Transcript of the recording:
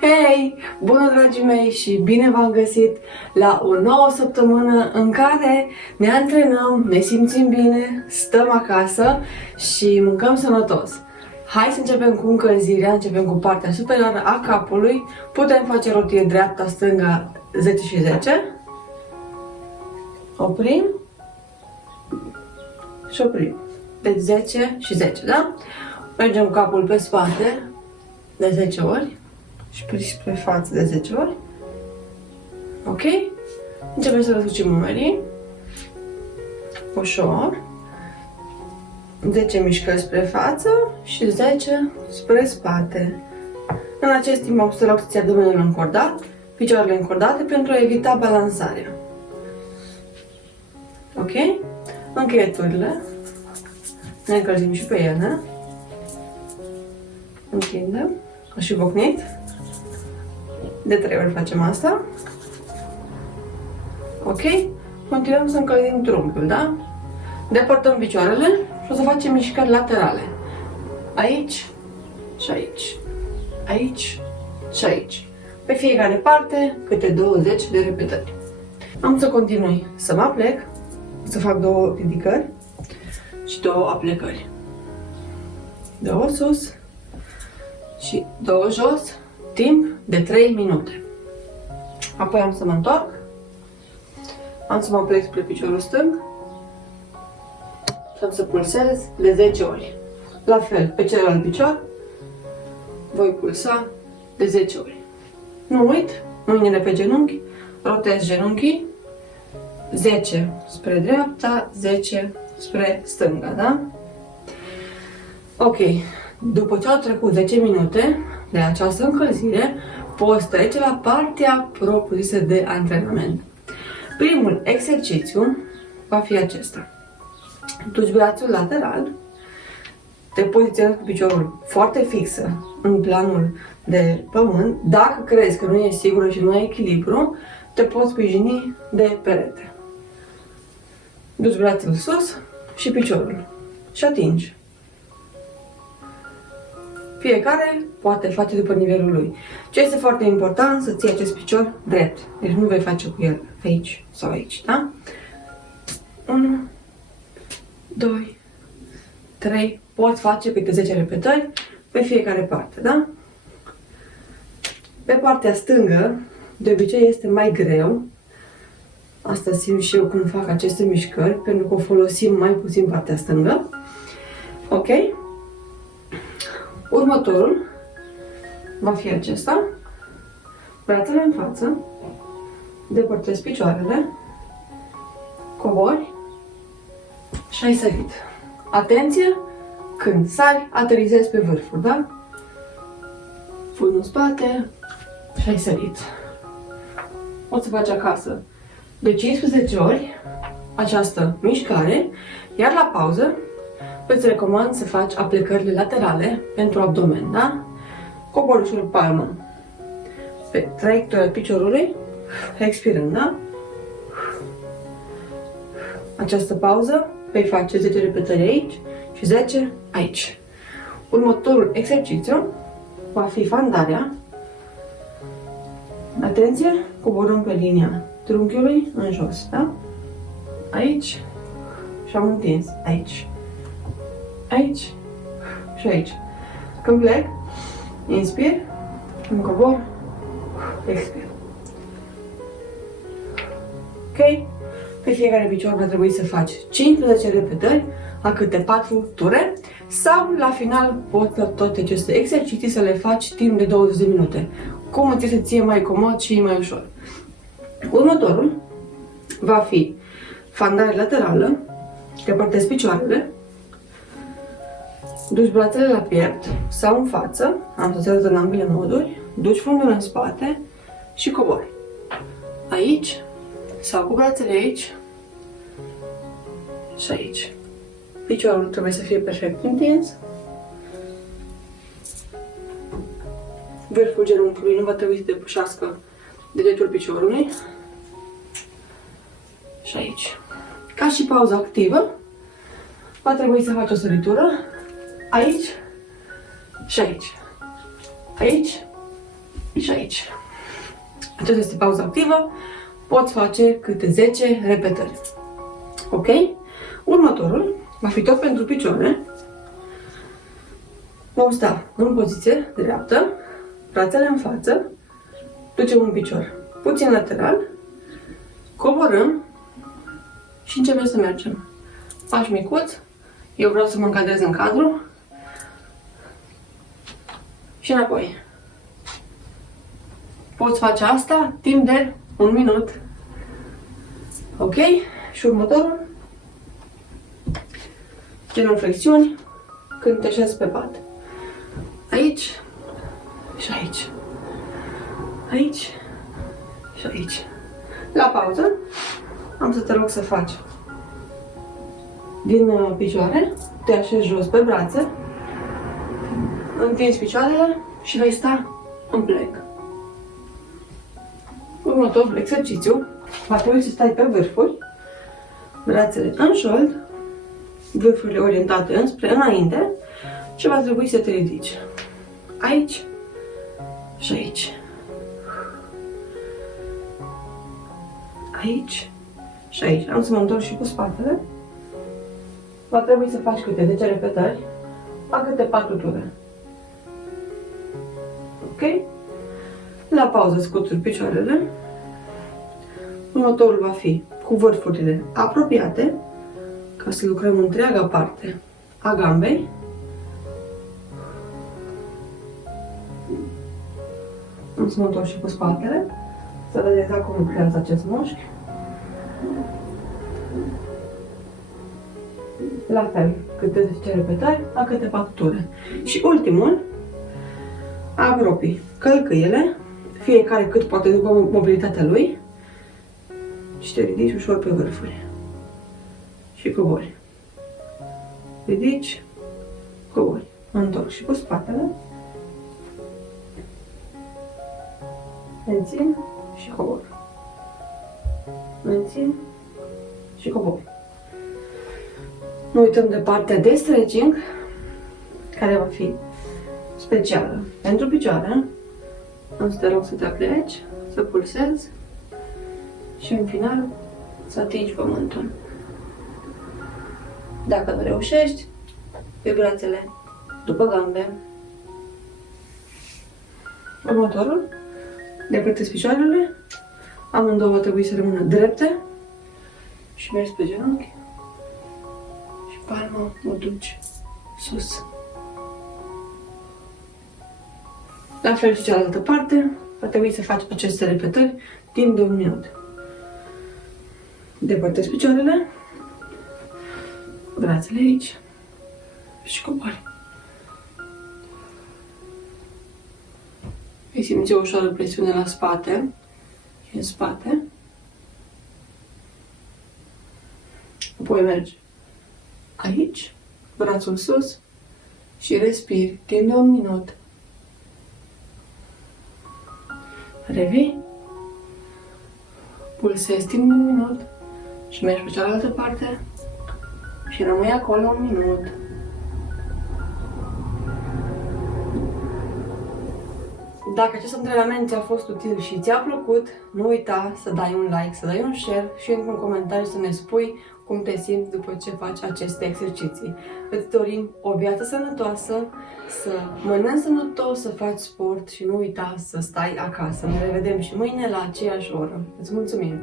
Hei! Bună, dragii mei, și bine v-am găsit la o nouă săptămână în care ne antrenăm, ne simțim bine, stăm acasă și mâncăm sănătos. Hai să începem cu încălzirea, începem cu partea superioară a capului. Putem face rotie dreapta-stânga 10 și 10. Oprim și oprim. Deci 10 și 10, da? Mergem cu capul pe spate de 10 ori și pe față de 10 ori. Ok? Începem să răsucim umerii. Ușor. 10 mișcări spre față și 10 spre spate. În acest timp am pus să ții abdomenul încordat, picioarele încordate pentru a evita balansarea. Ok? Încheieturile. Ne încălzim și pe ele. Întindem. Și bocnit. De 3 ori facem asta. Ok? Continuăm să încălzim trunchiul, da? Depărtăm picioarele și o să facem mișcări laterale. Aici și aici. Aici și aici. Pe fiecare parte, câte 20 de repetări. Am să continui să mă aplec, să fac 2 ridicări și 2 aplecări. 2 sus și 2 jos, timp de 3 minute. Apoi am să mă întorc, am să mă plec spre piciorul stâng și am să pulsez de 10 ori. La fel, pe celălalt picior voi pulsa de 10 ori. Nu uit, mâinile pe genunchi, rotez genunchii, 10 spre dreapta, 10 spre stânga, da? Ok, după ce au trecut 10 minute de această încălzire, poți trece la partea propriu-zisă de antrenament. Primul exercițiu va fi acesta. Duci brațul lateral, te poziționezi cu piciorul foarte fixă în planul de pământ. Dacă crezi că nu e sigură și nu ai echilibru, te poți sprijini de perete. Duci brațul sus și piciorul și atingi. Fiecare poate face după nivelul lui. Ce este foarte important, să ții acest picior drept. Deci nu vei face cu el aici sau aici, da? 1, 2, 3, poți face câte 10 repetări pe fiecare parte, da? Pe partea stângă, de obicei este mai greu. Asta simt și eu când fac aceste mișcări, pentru că o folosim mai puțin partea stângă. Ok? Următorul va fi acesta. Brațele în față, depărtezi picioarele, cobori și ai sărit. Atenție! Când sari, aterizezi pe vârful, da? Pui în spate și ai sărit. O să faci acasă de 15 ori această mișcare, iar la pauză îți recomand să faci aplecările laterale pentru abdomen, da? Cobori ușor palmă pe traiectoria piciorului, expirând, da? Această pauză vei face 10 repetări aici și 10 aici. Următorul exercițiu va fi fandarea. Atenție, coborâm pe linia trunchiului în jos, da? Aici și am întins aici. Aici și aici. Când plec, inspir, îmi cobor, expir. Ok? Pe fiecare picior va trebui să faci 15 repetări a câte 4 ture sau la final poți toate aceste exerciții să le faci timp de 20 de minute. Cum îți se ție mai comod și mai ușor. Următorul va fi fandare laterală, depărtezi picioarele, duci brațele la piept sau în față, am să-ți arăt în ambele moduri, duci fundul în spate și cobori. Aici sau cu brațele aici și aici. Piciorul trebuie să fie perfect întins. Vârful genunchiului nu va trebui să depășească degetul piciorului. Și aici. Ca și pauză activă, va trebui să faci o săritură aici și aici. Aici Și aici. Aceasta este pauza activă. Poți face câte 10 repetări. Ok? Următorul va fi tot pentru picioare. Vom sta în poziție dreaptă, brațele în față, ducem un picior puțin lateral, coborâm și începem să mergem. Pași micuți, eu vreau să mă încadrez în cadru și înapoi. Poți face asta timp de 1 minut. Ok? Și următorul, genuflexiuni când te așezi pe pat. Aici și aici. Aici și aici. La pauză am să te rog să faci din picioare, te așezi jos pe brațe, întinzi picioarele și vei sta în plec. Următorul exercițiu va trebui să stai pe vârfuri, brațele în șold, vârfurile orientate înspre înainte și va trebui să te ridici aici și aici. Aici și aici. Am să mă întorc și cu spatele. Va trebui să faci câte 10 repetări, la câte 4 ture. Ok? La pauză scuturi picioarele. Următorul va fi cu vârfurile apropiate, ca să lucrăm întreaga parte a gambei. Am să mă întorc și cu spatele, să vedeți exact cum lucrează acest mușchi. La fel, câte 10 repetări, la câte 4 ture. Și ultimul, apropii călcâiele, fiecare cât poate după mobilitatea lui, și te ridici ușor pe vârfuri. Și cobori. Ridici, cobori. Mă întorc și cu spatele. Mențin și cobor. Mențin și cobor. Nu uităm de partea de stretching, care va fi specială pentru picioare. Am să te rog să te apleci, să pulsezi și în final să atingi pământul. Dacă nu reușești, pe brațele după gambe. Următorul, depărtezi picioarele, amândouă trebuie să rămână drepte și mergi pe genunchi și palma o duci sus. La fel și cealaltă parte, va trebui să faci aceste repetări timp de 1 minut. Depărtezi picioarele, brațele aici și cobori. Vei simți o ușoară presiune la spate și în spate. Apoi mergi aici, brațul sus și respiri timp de 1 minut. Revii, pulsezi timp de 1 minut și mergi pe cealaltă parte și rămâi acolo 1 minut. Dacă acest antrenament ți-a fost util și ți-a plăcut, nu uita să dai un like, să dai un share și într-un comentariu să ne spui cum te simți după ce faci aceste exerciții. Îți dorim o viață sănătoasă, să mănânci sănătos, să faci sport și nu uita să stai acasă. Ne revedem și mâine la aceeași oră. Îți mulțumim!